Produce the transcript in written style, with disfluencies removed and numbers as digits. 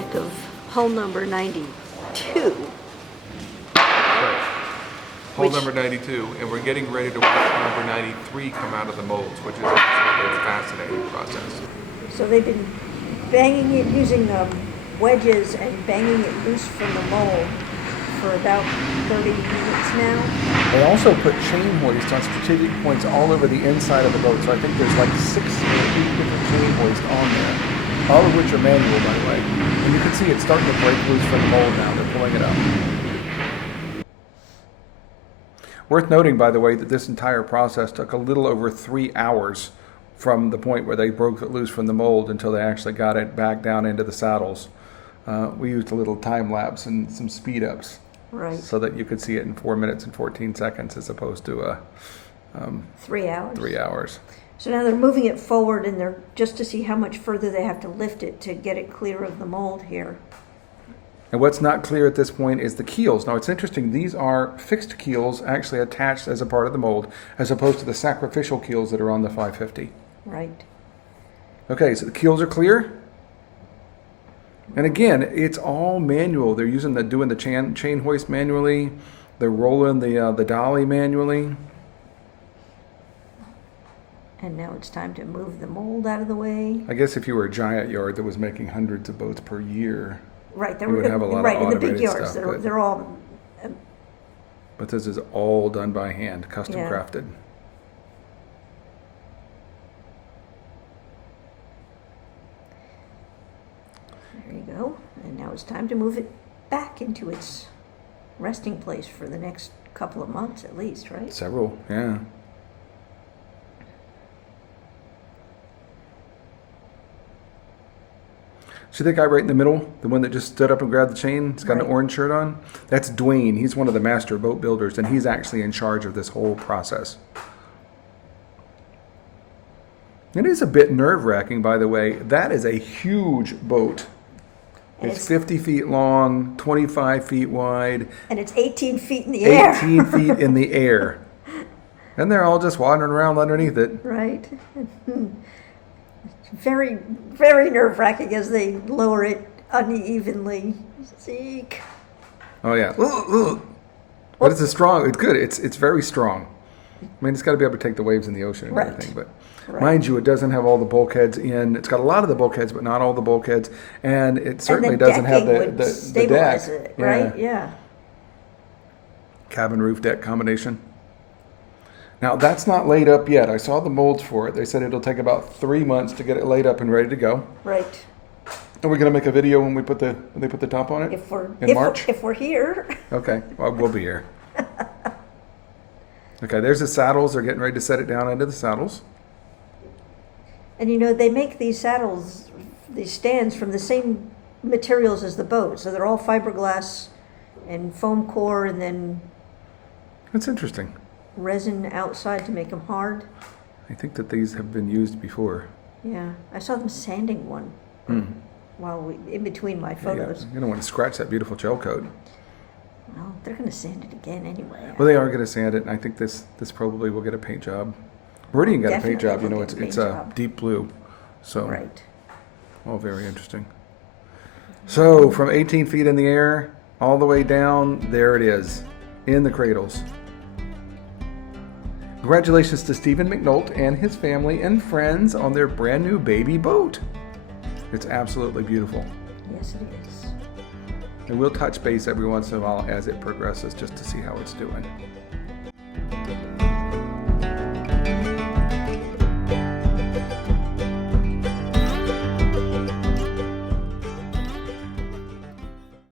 deck of hull number 92. Right. Hull Which- number 92, and we're getting ready to watch number 93 come out of the molds, which is absolutely a fascinating process. So they've been banging it using wedges and banging it loose from the mold for about 30 minutes now. They also put chain hoists on strategic points all over the inside of the boat. So I think there's like 6 or 8 different chain hoists on there, all of which are manual, by the way. And you can see it's starting to break loose from the mold now. They're pulling it up. Worth noting, by the way, that this entire process took a little over 3 hours from the point where they broke it loose from the mold until they actually got it back down into the saddles. We used a little time lapse and some speed ups. Right. So that you could see it in 4 minutes and 14 seconds as opposed to 3 hours. 3 hours. So now they're moving it forward, and they're just to see how much further they have to lift it to get it clear of the mold here. And what's not clear at this point is the keels. Now it's interesting, these are fixed keels actually attached as a part of the mold, as opposed to the sacrificial keels that are on the 550. Right. Okay, so the keels are clear. And again, it's all manual. They're doing the chain hoist manually. They're rolling the dolly manually. And now it's time to move the mold out of the way. I guess if you were a giant yard that was making hundreds of boats per year, Right. There you would have a lot right of in the big automated yards. stuff. They're all. But this is all done by hand, custom Yeah. crafted. There you go. And now it's time to move it back into its resting place for the next couple of months at least, right? Several, yeah. See that guy right in the middle? The one that just stood up and grabbed the chain? He's got an Right. orange shirt on? That's Dwayne. He's one of the master boat builders, and he's actually in charge of this whole process. It is a bit nerve-wracking, by the way. That is a huge boat. And It's 50 feet long, 25 feet wide, And it's 18 feet in the air. 18 feet in the air. And they're all just wandering around underneath it. Right. Very, very nerve-wracking as they lower it unevenly. Zeke. Oh, yeah. But it's a strong, it's good. It's very strong. I mean, it's got to be able to take the waves in the ocean and Right. everything. But Right. mind you, it doesn't have all the bulkheads in. It's got a lot of the bulkheads, but not all the bulkheads. And it certainly and the doesn't have decking would the stabilize deck. it, right? Yeah. Cabin roof deck combination. Now, that's not laid up yet. I saw the molds for it. They said it'll take about 3 months to get it laid up and ready to go. Right. Are we going to make a video when they put the top on it? In March? If we're here. Okay, well, we'll be here. Okay, there's the saddles. They're getting ready to set it down into the saddles. And you know, they make these saddles, these stands from the same materials as the boat. So they're all fiberglass and foam core and then That's interesting. resin outside to make them hard. I think that these have been used before. Yeah. I saw them sanding one in between my Yeah, photos. you're going to want to scratch that beautiful gel coat. Well, they're going to sand it again anyway. Well, they are going to sand it, and I think this probably will get a paint job. Meridian got a paint Definitely job. You will know, get a it's paint a job. deep blue. So, Right. all very interesting. So, from 18 feet in the air all the way down, there it is, in the cradles. Congratulations to Stephen McNult and his family and friends on their brand new baby boat. It's absolutely beautiful. Yes, it is. And we'll touch base every once in a while as it progresses just to see how it's doing.